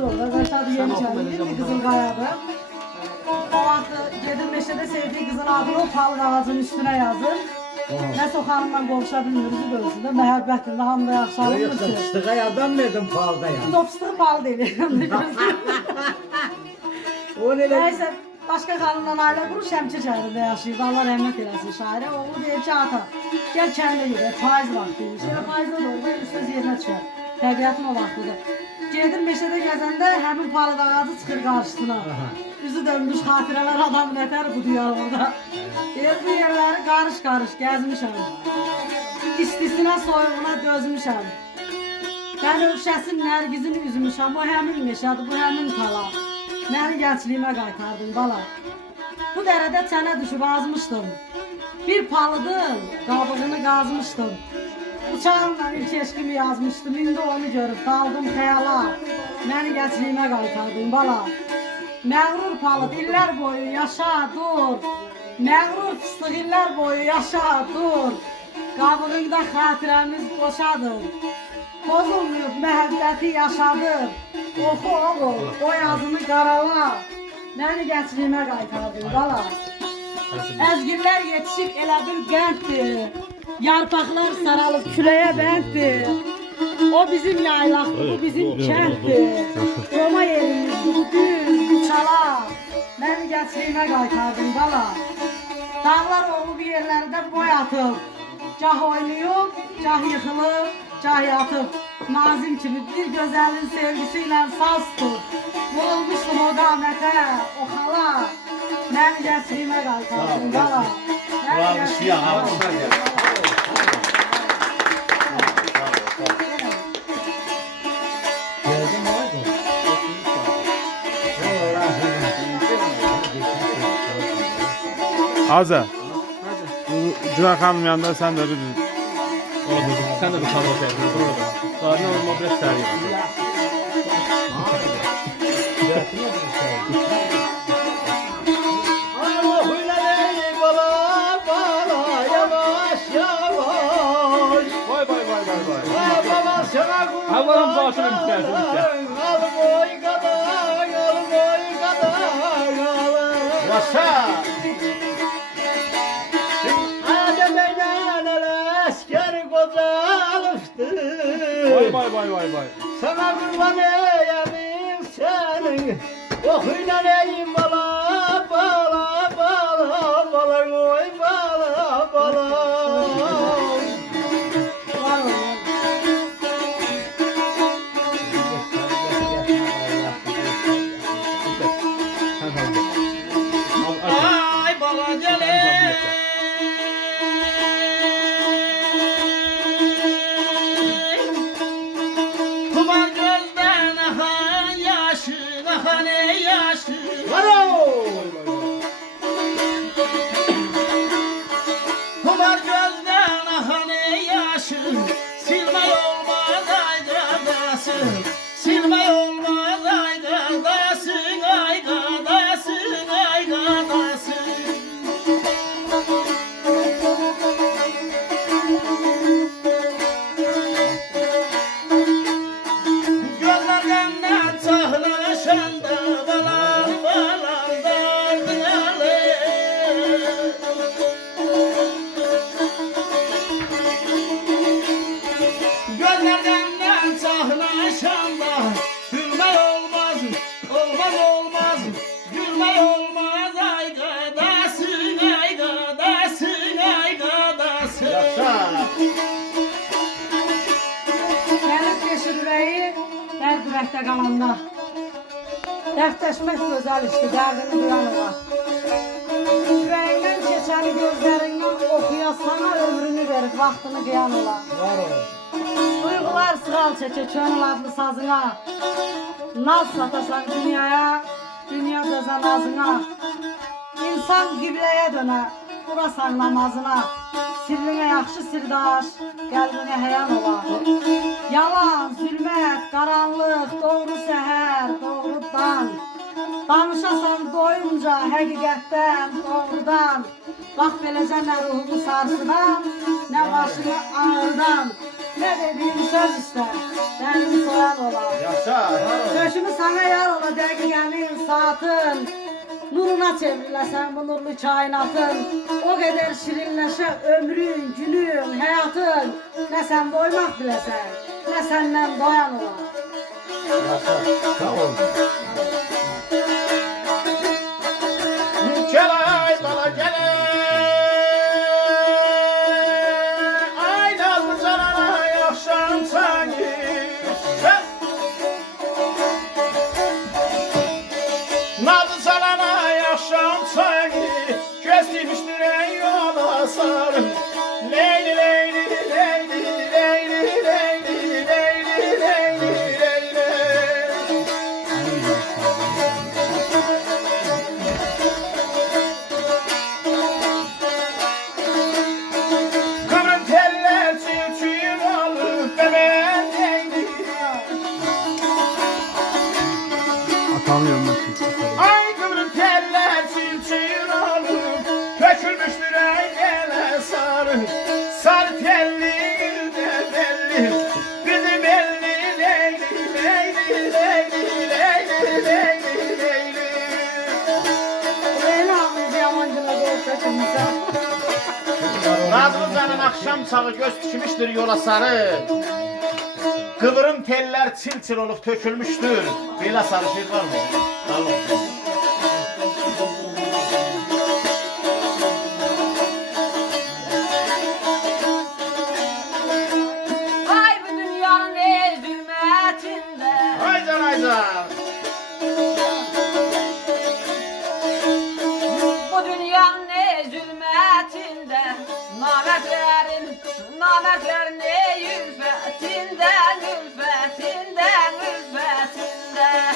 yaxşı olur. Rəşad Yeniçəli değil mi Qızıl Qayadır? O vaxt gedir meşədə sevdiği qızın adını o palık ağacının üstüne yazır. Nəsə o xanımla qovuşa bilmiyoruz dövsün də məhəbbətində hamıda yaxşı alınmır ki. Fıstığa yazan mıydın falda ya? Bu da fıstığı palı deyil. O ne lan? Nəysə, başqa xanımla ailə qurur, Şəmkir şəhərində yaşayırdı. Allah rəhmət eləsin şairə. Oğlu deyir ki, ata, gəl kəndə gedək, payız vaxtı. Şöyle payızda da orada üstəz yerinə çıxar. Təbiətin o vaxtıdır. Gedir meşədə gəzəndə həmin palıd ağacı çıxır qarşısına. Üzü dönmüş xatirələr adam nətər bu duyar orada. Deyir, bu yerləri qarış-qarış gəzmişəm. İstisinə, soyuğuna dözmüşəm. Bənövşəsin, nərgizini üzmüşəm. Bu həmin meşədir, bu həmin tala. Məni gəncliyimə qaytardın bala. Bu dərədə çənə düşüb azmışdım. Bir palıdın qabığını qazmışdım. Uçağımla ilk eşqimi yazmışdım. İndi onu görüb daldım xəyala. Məni gəncliyimə qaytardın bala. Məğrur palıd illər boyu yaşa dur. Məğrur fıstıq illər boyu yaşa dur. Qabığında xatirəmiz boşadır. Bozulmayıb məhəbbəti yaşadır. Oxu oğul, o yazını qarala. Məni gəncliyimə qaytardın bala. Əzgirlər yetişib elə bil qənddir. Yarpaqlar saralıb küləyə bənddir. O bizim yaylaqdır, bu bizim kənddir. Roma yerimizdir, bu düz, bu çala. Məni gəncliyimə qaytardın bala. Dağlar olub yerlərdə boy atıb. Gah oynayıb, gah yıxılıb, gah yatıb. Nazim kimi bir gözəlin sevgisiyle saz tut. Vurulmuştum o qamətə, o xala. Məni gəncliyimə qaytardın bala. Məni gəncliyimə qaytardın. Azə, Güran xanım yanında sən də bir... Sen de bir çalma okuyabilirsin orada. Daha ne olma biraz səriyyə. Vay vay vay vay vay. Allah'ım başını istersin işte. Yaşa! Vay vay vay vay vay. Sana kurban eyledim senin. Okuyla neyim bala bala bala bala oy bala bala. Ay bala gele. Kuman gözden ahan yaşı, ahan ey yaşı. Kuman gözden ahan ey yaşı. Silme olmaz ay gadasın. Silme olmaz ay gadasın, ay gadasın, ay gadasın. Gözlerden çağlaşanda balam balamdan kınalı. Gözlerden çağlaşanda gülme olmaz, olmaz olmaz. Gülme olmaz ay gadasın, ay gadasın, ay gadasın. Gəlib keçir ürəyi, dərd ürəkdə qalanlar. Dərdləşmək gözəl işdir, dərdini duyan olar. Ürəyindən keçəni gözlərindən oxuya sana ömrünü verib, vaxtını qıyan olar. Duyğular sığal çəkir könül adlı sazına. Naz satasan dünyaya, dünya dözə nazına. İnsan qibləyə dönə, durasan namazına. Sirrinə yaxşı sirdaş, qəlbinə həyan olar. Yalan, zülmət, qaranlıq, doğru səhər, doğrudan. Danışasan doyunca həqiqətdən, doğrudan. Bax beləcə nə ruhumu sarsıdan, nə başını ağırdan. Ne dediğim söz ister. Benim soyan ola. Yaşa. Döşümü sana yar ola dəqiqənin saatın. Nuruna çevriləsən bu nurlu kainatın. O qədər şirinləşə ömrün, günün, həyatın. Nə sən doymaq biləsən, nə səndən doyan ola. Yaşa. Sağ ol. Gel ay bala gel. Ay nazlı canana yaşam sanki. Nazlı canana yaşam sanki. Kestirmiştir ey yola sarı. Leyli leyli leyli leyli leyli leyli leyli leyli. Kıvrım teller çiğ alıp bebeğen değdi. Atamıyorum ben çünkü. Ay kıvrım teller çiğ alıp dökülmüştür ay gele sarı. Sarı telli de belli, bizim belli leyli leyli leyli leyli leyli leyli. Leyla ağzı yamancına doğru çəkilmişsən. Nazlı canın akşam çağı göz dikmiştir yola sarı. Kıvırım teller çil çil olup tökülmüştür. Böyle sarı şey var mı? Tamam. Ay bu dünyanın ey zulmetinde. Aycan aycan. Bu dünyanın ey zulmetinde. Nametlerin ey ülfetinden, ülfetinden, ülfetinden.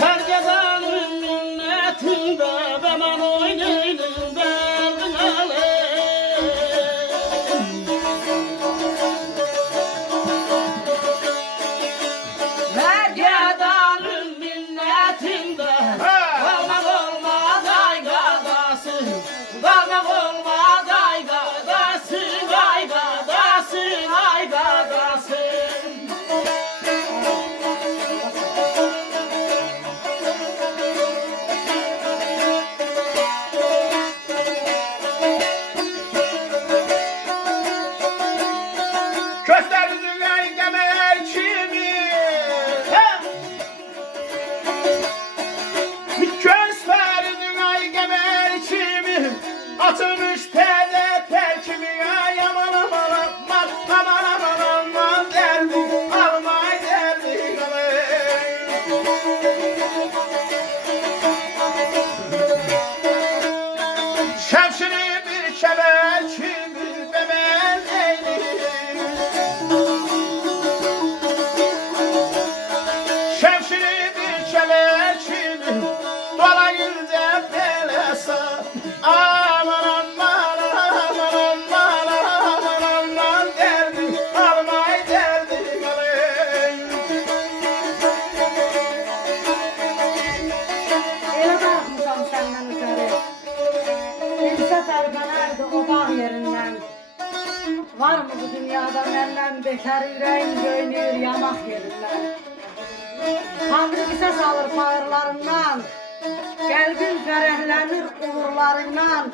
Her gezenin minnetinde ben oynaydım derdin alem. Mergedanın minnetinde kalmak olmaz ay gadası. Kalmak olmaz ay gadası, ay gadası, ay gadası. Kösterüzün engemeler kimi? Kösterüzün engemeler kimi? Atılmış teze tel kimi? Ay aman aman aman aman aman aman derdi. Almay derdi. Şemsini bir kemer kimi? Bemen eyli. Şemsini bir kemer kimi? Dolayınca belesa. Aman aman aman aman aman aman derdi. Almay derdi. Elə darıxmışam səndən ötəri. Elsə tərpənərdi o dağ yerindən. Varmı bu dünyada məndən betər ürəyim göynüyür yamaq yerindən. Tanrı qisas alır fağırlarından. Qəlbim fərəhlənir uğurlarından.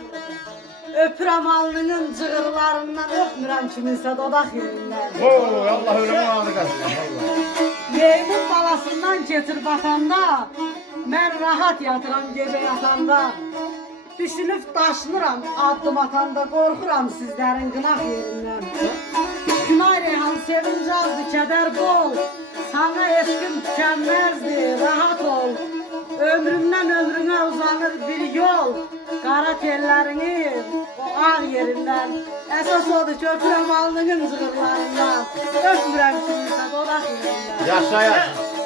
Öpürəm alnının cığırlarından. Öpmürəm kiminsə dodaq yerindən. Oo, Allah ölümün ağrı kalsın. Meymun balasından getir batanda. Mən rahat yatıram gecə yatanda. Düşünüb daşınıram addım atanda. Qorxuram sizlərin qınaq yerindən. Günay Reyhan sevinc azdı, kədər bol. Sana eşqim tükənməzdi, rahat ol. Ömrümdən ömrünə uzanır bir yol. Qara tellərinin o ağ yerindən. Əsas odur ki, öpürəm alnının cığırlarından. Öpmürəm kiminsə dodaq yerindən. Yaşa yaşa.